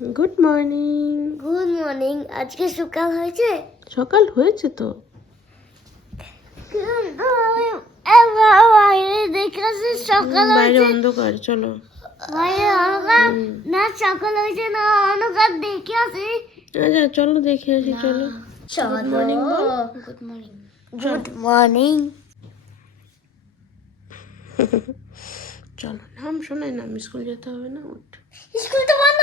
Good morning good morning আজকে সকাল হয়েছে? সকাল হয়েছে তো। সকাল বাইরে অন্ধকার চলো। বাইরে অন্ধকার? না সকাল হয়েছে না অন্ধকার দেখে আসি। আচ্ছা চলো দেখে আসি চলো। Good morning good morning good morning চলো নাম শোনাই না স্কুল যেতে হবে না উঠ। স্কুল তো বন্ধ।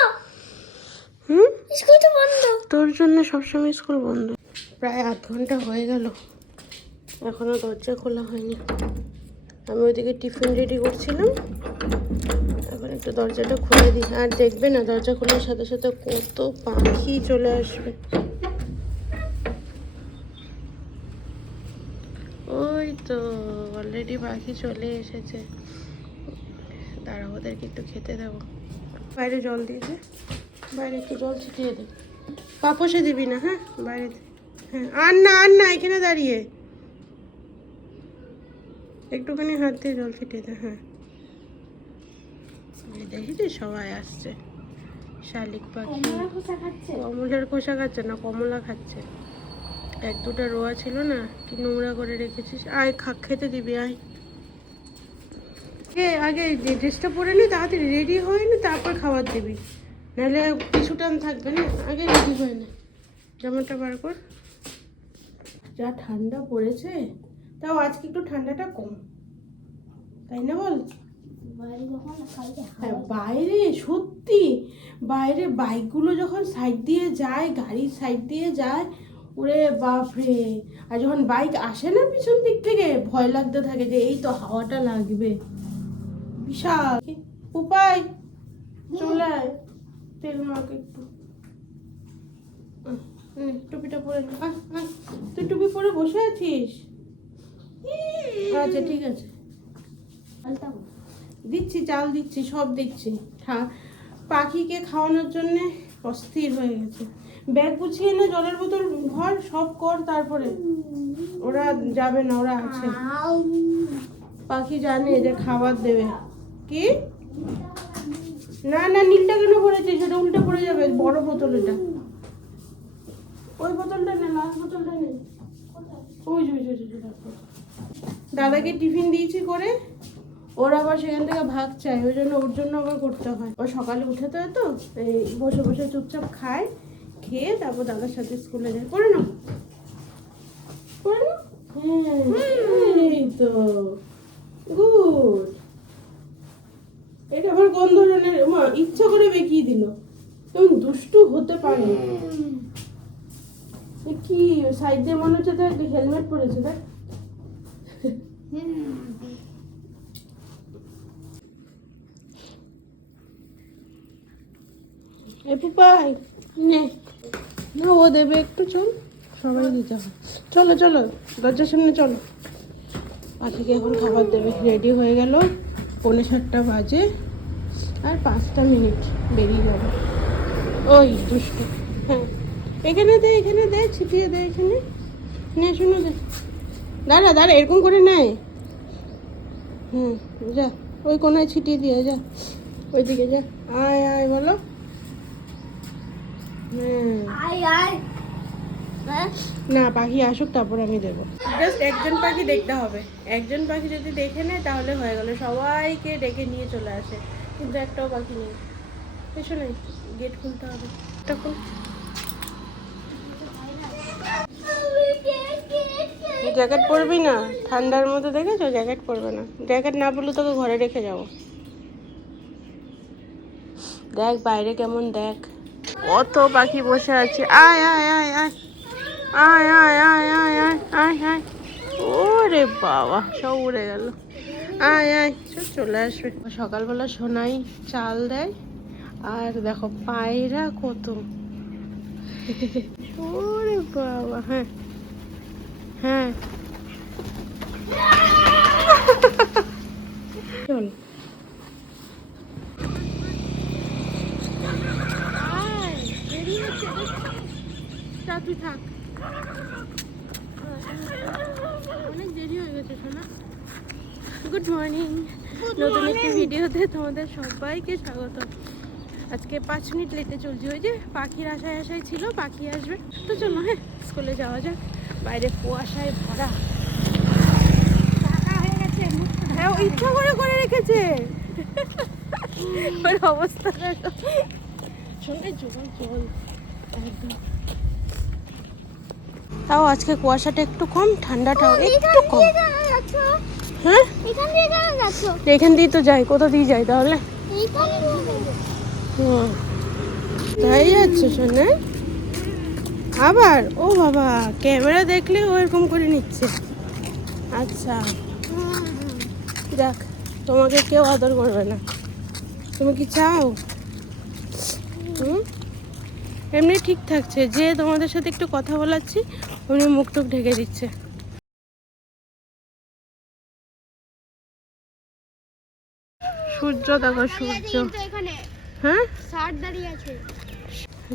তোর জন্য সবসময় স্কুল বন্ধ। প্রায় আধ ঘণ্টা হয়ে গেল। এখনও দরজা খোলা হয়নি। আমি ওইদিকে টিফিন রেডি করছিলাম। এখন একটু দরজাটা খুলে দিই। আর দেখবে না, দরজা খোলার সাথে সাথে কত পাখি চলে আসবে। ওই তো অলরেডি পাখি চলে এসেছে। দাঁড়াও, ওদেরকে একটু খেতে দেবো। বাইরে জল দিয়েছে বাইরে একটু জল ছিটিয়ে দে। পাপসে দিবি না হ্যাঁ? বাইরে হ্যাঁ আর না আর না এখানে দাঁড়িয়ে। একটুখানি হাত দিয়ে জল ছিটিয়ে দে হ্যাঁ। এই দেখেছিস সবাই আসছে। শালিক পাখি। কমলের খোসা খাচ্ছে? না কমলা খাচ্ছে। এক দুটা রোয়া ছিল না কি নোংরা করে রেখেছিস? আয় খা খেতে দিবি আয়। আগে যে ড্রেসটা পরে নি তাড়াতাড়ি রেডি হয়ে নি তারপর খাবার দিবি। নাহলে কিছু টান থাকবে না, আগে রেডি হয়ে না। জামাটা বার কর। যা ঠান্ডা পড়েছে, তাও আজকে একটু ঠান্ডাটা কম। তাই না বল? বাইরে, সত্যি। বাইরে বাইকগুলো যখন সাইড দিয়ে যায়, গাড়ির সাইড দিয়ে যায়, ওরে বাপরে। আর যখন বাইক আসে না পিছন দিক থেকে, ভয় লাগতে থাকে যে এই তো হাওয়াটা লাগবে। বিশাল। উপায়? চলে তেল মাখ একটু। টুপিটা পরে তুই টুপি পরে বসে আছিস? আচ্ছা ঠিক আছে। দিচ্ছি চাল দিচ্ছি সব দিচ্ছি। পাখিকে খাওয়ানোর জন্যে অস্থির হয়ে গেছে। ব্যাগ গুছিয়ে নে জলের বোতল ভর সব কর তারপরে। ওরা যাবে না ওরা আছে। পাখি জানে যে খাবার দেবে। কি? না না নীলটা কেন ভরেছিস সেটা উল্টে পড়ে যাবে বড় বোতল এটা। ওই বোতলটা নে লাল বোতলটা নে। ওই যে, ওই যে, ওই যে, ওই যে, রাখো। দাদাকে টিফিন দিয়েছি করে ওর আবার সেখান থেকে ভাগ চাই ওই জন্য ওর জন্য আবার করতে হয়। ও সকালে উঠে তো তো এই বসে বসে চুপচাপ খায় খেয়ে তারপর দাদার সাথে স্কুলে যায়। করে না করে না হ্যাঁ তো। গুড। এটা আবার কোন ধরনের? মা, ইচ্ছা করে বেঁকিয়ে দিল। তুমি দুষ্টু হতে পারে কি সাইড দিয়ে মনে হচ্ছে দেখ হেলমেট পরেছে, দেখ। এ পুপাই নে। না, ও দেবে একটু, চল। সবাই দিতে হয় চলো চলো, দরজার সামনে চলো। পাখিকে এখন খাবার দেবে রেডি হয়ে গেল। পৌনে সাতটা বাজে আর পাঁচটা মিনিট বেরিয়ে যাবে। ওই দুষ্টু। হ্যাঁ। এখানে দে এখানে দে, ছিটিয়ে দে এখানে। নে শুনো দে দাঁড়া দাঁড়া, এরকম করে নেয় হুম, যা, ওই কোনায় ছিটিয়ে দিয়ে যা। ওইদিকে যা। আয় আয়, বলো। হ্যাঁ আয় আয়? না পাখি আসুক তারপর আমি দেবো। জাস্ট একজন পাখি দেখতে হবে। একজন পাখি যদি দেখে নেয় তাহলে হয়ে গেল। সবাইকে ডেকে নিয়ে চলে আসে। কিন্তু একটাও পাখি নেই। এসো নেই গেট খুলতে হবে। খুল। জ্যাকেট পরবি না? ঠান্ডার মধ্যে দেখেছ? জ্যাকেট পরবে না। জ্যাকেট না পরলে তোকে ঘরে রেখে যাব। দেখ বাইরে কেমন দেখ। কত পাখি বসে আছে। আয় আয় আয় আয়। আয় আয় আয় আয় আয় আয় আয়। ওরে বাবা, সব উড়ে গেল। আয় আয়, চল আসবে। সকালবেলা সোনাই চাল দেয়, আর দেখো পায়রা কত। ওরে বাবা হ্যাঁ হ্যাঁ। চল। তুই থাক। অনেক দেরি হয়ে গেছে সোনা। গুড মর্নিং নতুন একটি ভিডিওতে তোমাদের সবাইকে স্বাগত আজকে পাঁচ মিনিট লেটে চলছি। ওই যে পাখির আশায় আশায় ছিল পাখি আসবে। তো চলো হ্যাঁ স্কুলে যাওয়া যাক। বাইরে কুয়াশায় ভরা। হ্যাঁ ইচ্ছা করে করে রেখেছে। ওর অবস্থা দেখো। চলে জল জল একদম। তাও আজকে কুয়াশাটা একটু কম ঠান্ডাটাও একটু কম। হ্যাঁ? এখান দিয়ে তো যাই কোথা দিয়ে যাই তাহলে? তাই যাচ্ছে শোনে। আবার ও বাবা ক্যামেরা দেখলে ও এরকম করে নিচ্ছে। আচ্ছা। দেখ তোমাকে কেউ আদর করবে না। তুমি কি চাও? হুম? এমনি ঠিক থাকছে। যে তোমাদের সাথে একটু কথা বলাচ্ছি উনি মুখ টুক ঢেকে দিচ্ছে। সূর্য দেখো সূর্য। হ্যাঁ?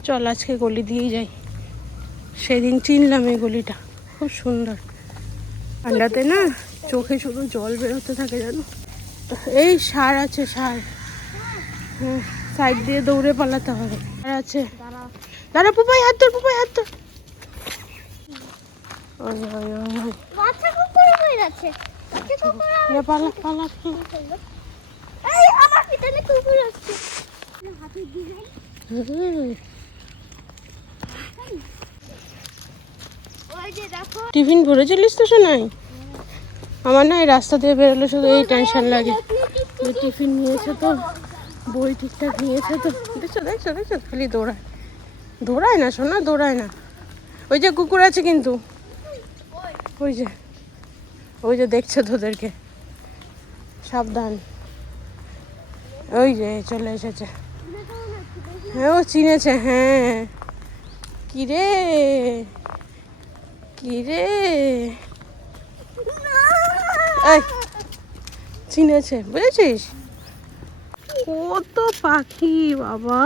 চল আজকে গলি দিয়েই যাই। সেদিন চিনলাম এই গলিটা। খুব সুন্দর। ঠান্ডাতে না চোখে শুধু জল বেরোতে থাকে জানো? এই সার আছে সার। হ্যাঁ সাইড দিয়ে দৌড়ে পালাতে হবে। সার আছে। দাঁড়া। দাঁড়া পুপাই হাত ধর পুপাই হাত ধর। বাচ্চা কুকুর হয়ে যাচ্ছে। বাচ্চা কুকুর পালা পালা পালা। এই আমার পিছনে কুকুর আসছে। হাতে দিয়ে হুম। ওই যে টিফিন ভরেছিলিস তো শোনাই আমার না এই রাস্তা দিয়ে বেরোলে শুধু এই টেনশন লাগে। টিফিন নিয়েছে তো বই ঠিকঠাক নিয়েছে তো। দেখছ দেখছ দেখছ খালি দৌড়ায়। দৌড়ায় না শোনা দৌড়ায় না। ওই যে কুকুর আছে কিন্তু। ওই যে ওই যে দেখছে তোদেরকে। সাবধান। ওই যে চলে এসেছে। হ্যাঁ ও চিনেছে হ্যাঁ। কিরে? কিরে? চিনেছে, বুঝেছিস? কত পাখি, বাবা।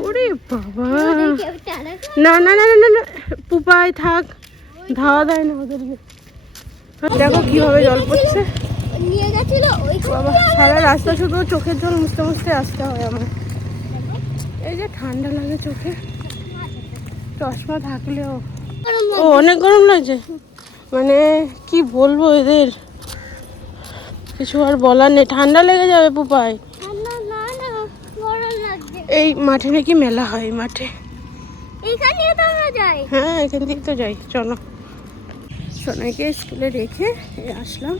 ওরে বাবা। না না না না না, পুপাই থাক, ধাওয়া দেয় না ওদেরকে দেখো কীভাবে জল পড়ছে। বাবা, সারা রাস্তা শুধু চোখের জল মুছতে মুছতে আসতে হয় আমার। এই যে ঠান্ডা লাগে চোখে। চশমা থাকলেও। ও, অনেক গরম লাগছে। মানে কি বলব এদের? কিছু আর বলার নেই। ঠান্ডা লেগে যাবে পুপাই না না না গরম লাগছে এই মাঠে নাকি মেলা হয় মাঠে। এখানে তো আমরা যাই। হ্যাঁ এখান থেকে তো যাই চলো। সোনাইকে স্কুলে রেখে আসলাম।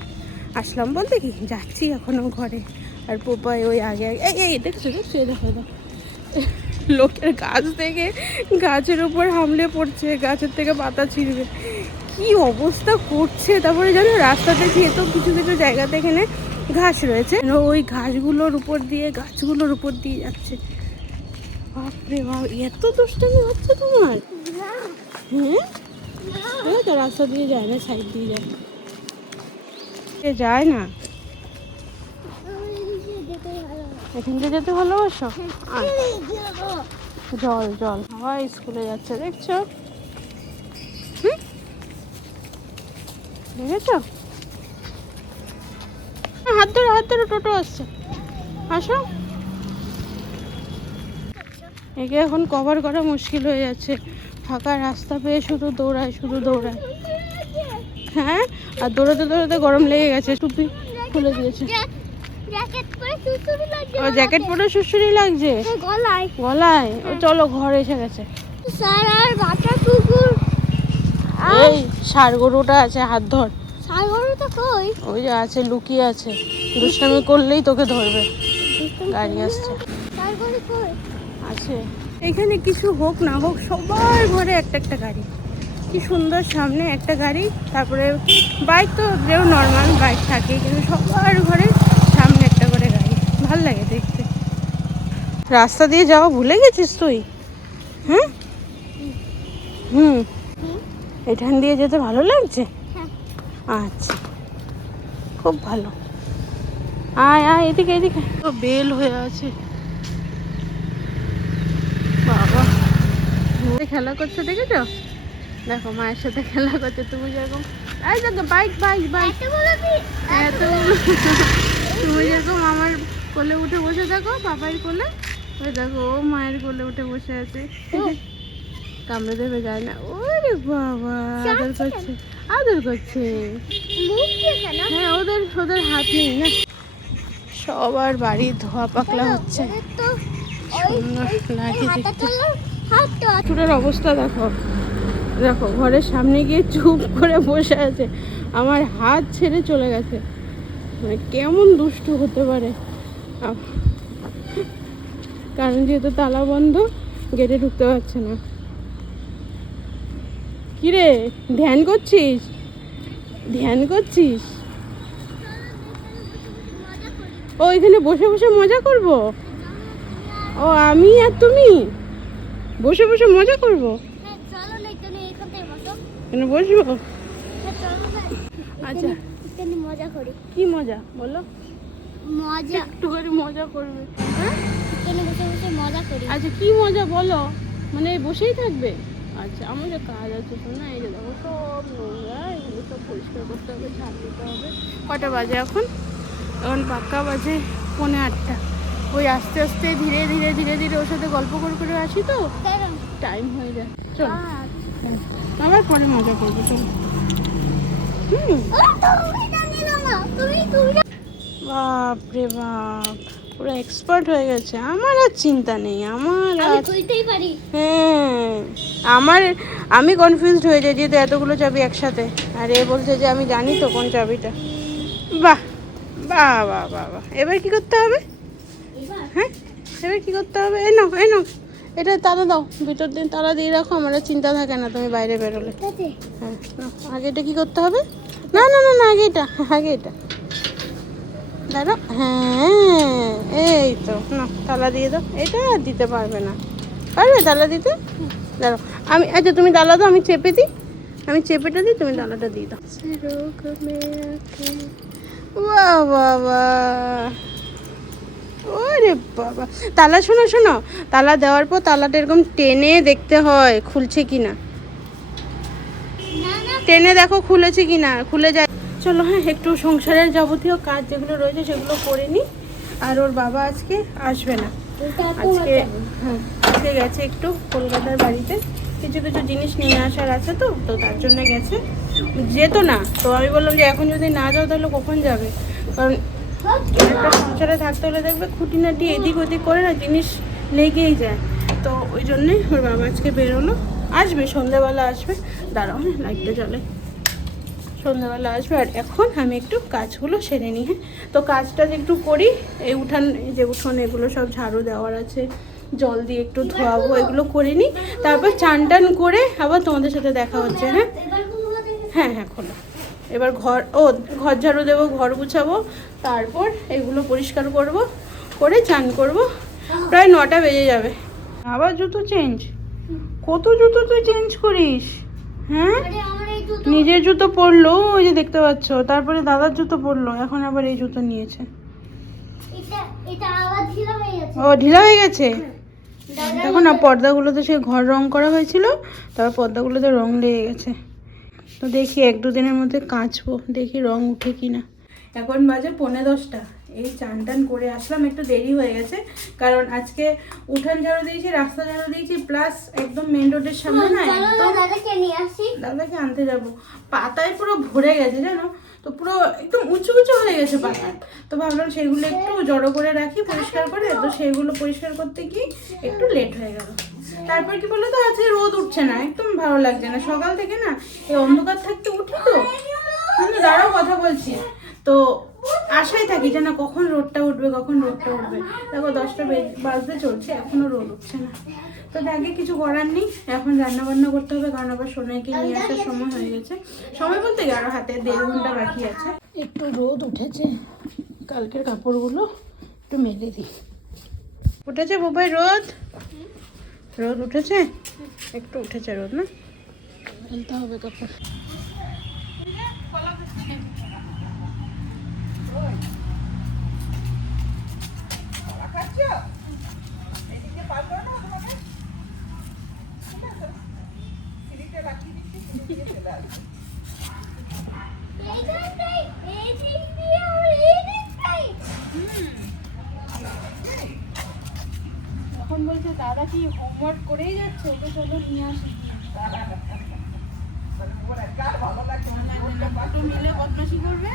আসলাম বলতে কি যাচ্ছি এখনও ঘরে। আর পোপাই ওই আগে আগে এই এই দেখছ দেখছ দেখো দেখো। লোকের গাছ থেকে গাছের উপর হামলে পড়ছে গাছের থেকে পাতা ছিঁড়বে। কি অবস্থা করছে? তারপরে জানো রাস্তাতে যেহেতু কিছু কিছু জায়গাতে এখানে ঘাস রয়েছে ওই ঘাসগুলোর উপর দিয়ে গাছগুলোর উপর দিয়ে যাচ্ছে। বাপরে বাপ এত দুষ্টামি হচ্ছে তোমার? হ্যাঁ? তো রাস্তা দিয়ে যায় না সাইড দিয়ে যায়। এ যায় না। এখান দিয়ে যেতে ভালোবাসো? আচ্ছা, জল জল। হাওয়া স্কুলে যাচ্ছে দেখছ? দেখেছ? হাত ধরো হাত ধরো টোটো আসছে। আসো। একে এখন কভার করা মুশকিল হয়ে যাচ্ছে। ফাঁকা রাস্তা পেয়ে শুধু দৌড়ায় শুধু দৌড়ায়। হ্যাঁ? আর দৌড়াতে দৌড়াতে গরম লেগে গেছে। টুপি খুলে দিয়েছে। ও জ্যাকেট পরে সুসুরি লাগছে? গলায়। গলায়? ও চলো ঘরে এসে গেছে। স্যার আর বাচ্চা কুকুর। এই ষাড় গরুটা আছে হাত ধর। সাগর তো কই? ওই যে আছে লুকিয়ে আছে। দুষ্টামি করলেই তোকে ধরবে। গাড়ি আসছে। আছে। এখানে কিছু হোক না হোক সবার ঘরে একটা একটা গাড়ি। কি সুন্দর সামনে একটা গাড়ি তারপরে বাইক তো যেও নর্মাল বাইক থাকে কিন্তু সবার ঘরে সামনে একটা করে গাড়ি। ভালো লাগে দেখতে। রাস্তা দিয়ে যাওয়া ভুলে গেছিস তুই? হ্যাঁ হুম। এখান দিয়ে যেতে ভালো লাগছে? হ্যাঁ। আচ্ছা। খুব ভালো। আয় আয় এদিকে এদিকে। তো বেল হয়ে আছে বাবা ঘুরে খেলা করছে দেখেছ? দেখো মায়ের সাথে খেলা করছে। তুমি যেরকম এই দেখো বাইক বাইক বাইক এত এত তুমি যেরকম আমার কোলে উঠে বসে দেখো পাপাইয়ের কোলে ওই দেখো ও মায়ের কোলে উঠে বসে আছে। কামড়ে দেবে যায় না। ওরে বাবা আদর করছে আদর করছে। না? হ্যাঁ ওদের ওদের হাত নেই না। সবার বাড়ি ধোয়া পাকলা হচ্ছে। সুন্দর লাগে দেখতে। চুলের অবস্থা দেখো। দেখো, ঘরের সামনে গিয়ে চুপ করে বসে আছে। আমার হাত ছেড়ে চলে গেছে। মানে কেমন দুষ্টু হতে পারে। কারণ যেহেতু তালা বন্ধ গেটে ঢুকতে পারছে না। কিরে, ধ্যান করছিস? ধ্যান করছিস? ও, এখানে বসে বসে মজা করব? ও, আমি আর তুমি? বসে বসে মজা করব? হ্যাঁ চলো না এখানে এখান থেকে বসো। এখানে বসবো? হ্যাঁ আচ্ছা। মজা করি। কি মজা? বলো। মজা। একটু করে মজা করবে। হ্যাঁ? বসে বসে মজা করি। আচ্ছা কি মজা বলো? মানে বসেই থাকবে? আচ্ছা আমার যে কাজ আছে শোনো না এই যে দেখো সব নোংরা এগুলো সব পরিষ্কার করতে হবে ঝাড় দিতে হবে। কটা বাজে এখন? এখন পাক্কা বাজে পৌনে আটটা। ওই আস্তে আস্তে ধীরে ধীরে ধীরে ধীরে ওর সাথে গল্প করে করে আসি তো? টাইম হয়ে যায়। চলো। আবার পরে মজা করব চলো। তুমি বাপরে বাপ পুরো এক্সপার্ট হয়ে গেছে। আমার আর চিন্তা নেই আমার আর হ্যাঁ। আমার আমি কনফিউজড হয়ে যাই যেহেতু এতগুলো চাবি একসাথে। আর এ বলছে যে আমি জানি তো কোন চাবিটা। বাহ বাহ বাহ বাহ। এবার কি করতে হবে? হ্যাঁ? এবার কি করতে হবে? এই নাও এই নাও। এটা তালা দাও ভিতর দিন তালা দিয়ে রাখো আমার চিন্তা থাকে না তুমি বাইরে বেরোলে। হ্যাঁ আগে এটা কি করতে হবে? না না না না আগে এটা আগে এটা। দাঁড়ো হ্যাঁ এই তো না তালা দিয়ে দাও। এটা আর দিতে পারবে না। পারবে তালা দিতে? দাঁড়ো আমি আচ্ছা তুমি তালা দাও আমি চেপে দিই। আমি চেপেটা দিই তুমি তালাটা দিয়ে দাও। বাবা ওরে বাবা। তালা শোনো শোনো। তালা দেওয়ার পর তালাটা এরকম টেনে দেখতে হয়, খুলছে কি না টেনে দেখো খুলেছে কি না খুলে যায়। চলো হ্যাঁ একটু সংসারের যাবতীয় কাজ যেগুলো রয়েছে সেগুলো করে নিই আর ওর বাবা আজকে আসবে না। আজকে হ্যাঁ আজকে গেছে একটু কলকাতার বাড়িতে। কিছু কিছু জিনিস নিয়ে আসার আছে তো তো তার জন্য গেছে। যেত না, তো আমি বললাম যে এখন যদি না যাও তাহলে কখন যাবে? কারণ একটা সংসারে থাকতে হলে দেখবে খুঁটিনাটি এদিক ওদিক করে না, জিনিস লেগেই যায়। তো ওই জন্যে ওর বাবা আজকে বেরোলো। আসবে, সন্ধ্যাবেলা আসবে। দাঁড়াও হ্যাঁ লাইটটা জ্বলে। সন্ধ্যাবেলা আসবে, আর এখন আমি একটু কাজগুলো সেরে নিই হ্যাঁ। তো কাজটা একটু করি, এই উঠান যে উঠোন, এগুলো সব ঝাড়ু দেওয়ার আছে। জল দিয়ে একটু ধোয়াবো, এগুলো করে নিই। তারপর চান টান করে আবার তোমাদের সাথে দেখা হচ্ছে হ্যাঁ। হ্যাঁ হ্যাঁ খোলো। এবার ঘর ও ঘর ঝাড়ু দেবো ঘর গুছাবো তারপর এগুলো পরিষ্কার করব করে চান করব। প্রায় নটা বেজে যাবে। আবার জুতো চেঞ্জ কত জুতো তুই চেঞ্জ করিস? হ্যাঁ? নিজের জুতো পরলো ওই যে দেখতে পাচ্ছ। তারপরে দাদার জুতো পরলো এখন আবার এই জুতো নিয়েছে। আবার ঢিলা হয়ে গেছে। ও ঢিলা হয়ে গেছে? দেখো না পর্দাগুলোতে সে ঘর রং করা হয়েছিল তারপর পর্দাগুলোতে রং লেগে গেছে। তো দেখি এক দুদিনের মধ্যে কাচবো দেখি রং উঠে কি না এখন বাজে পৌনে দশটা। এই চান টান করে আসলাম একটু দেরি হয়ে গেছে। কারণ আজকে উঠান ঝাড়ু দিয়েছি রাস্তা ঝাড়ু দিয়েছি প্লাস একদম মেন রোডের সামনে না একদম দাদাকে নিয়ে আসি। দাদাকে আনতে যাব। পাতায় পুরো ভরে গেছে জানো? তো পুরো একদম উঁচু উঁচু হয়ে গেছে পাতা। তো ভাবলাম সেগুলো একটু জড়ো করে রাখি পরিষ্কার করে। তো সেগুলো পরিষ্কার করতে গিয়ে একটু লেট হয়ে গেল। তারপর কি বলো তো, আজকে রোদ উঠছে না, একদম ভালো লাগছে না। সকাল থেকে না এই অন্ধকার থাকতে উঠি তো, আমি দাঁড়াও কথা বলছি। তো আশায় থাকি যে না কখন রোদটা উঠবে, কখন রোদটা উঠবে। দেখো, দশটা বেজ- বাজতে চলছে, এখনও রোদ উঠছে না। তো আগে কিছু করার নেই। এখন রান্না বান্না করতে হবে, কারণ আবার সোনাইকে নিয়ে আসার সময় হয়ে গেছে। সময় বলতে আরও হাতে দেড় ঘণ্টা বাকি আছে। একটু রোদ উঠেছে, কালকের কাপড়গুলো একটু মেলে দিই। উঠেছে বোবাই রোদ? রোদ উঠেছে? একটু উঠেছে রোদ না? ফেলতে হবে কাপড়। Thank এই দিক দিয়ে আর এই দিকটাই এখন বলছে দাদা কি হোমওয়ার্ক করেই যাচ্ছে? ওকে চলো নিয়ে আসি। দুটো মিলে বদমাশি করবে?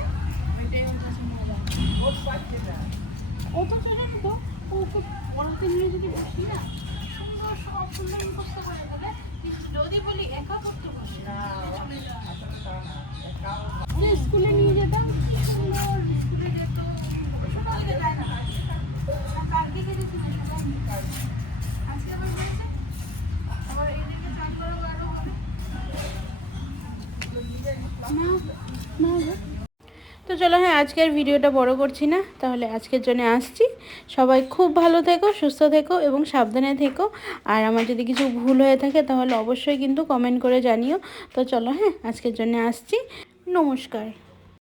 ওইটাই হচ্ছে মজা ও তো ছোট তো ওকে পড়াতে নিয়ে যদি বসি না সুন্দর সব দেবে যদি বলি একা করতে বসে। স্কুলে নিয়ে যেতাম কি সুন্দর স্কুলে যেত ছোট থেকে যায় না আর কালকে কেটেছিল সবাই আজকে আবার বলেছে আবার এইদিকে চান করো আরও হবে না না গো। তো চলো হ্যাঁ আজকের ভিডিওটা বড় করছি না, তাহলে আজকের জন্য আসছি। সবাই খুব ভালো থেকো, সুস্থ থেকো এবং সাবধানে থেকো। আর আমার যদি কিছু ভুল হয়ে থাকে, তাহলে অবশ্যই কিন্তু কমেন্ট করে জানিও। তো চলো হ্যাঁ আজকের জন্য আসছি। নমস্কার।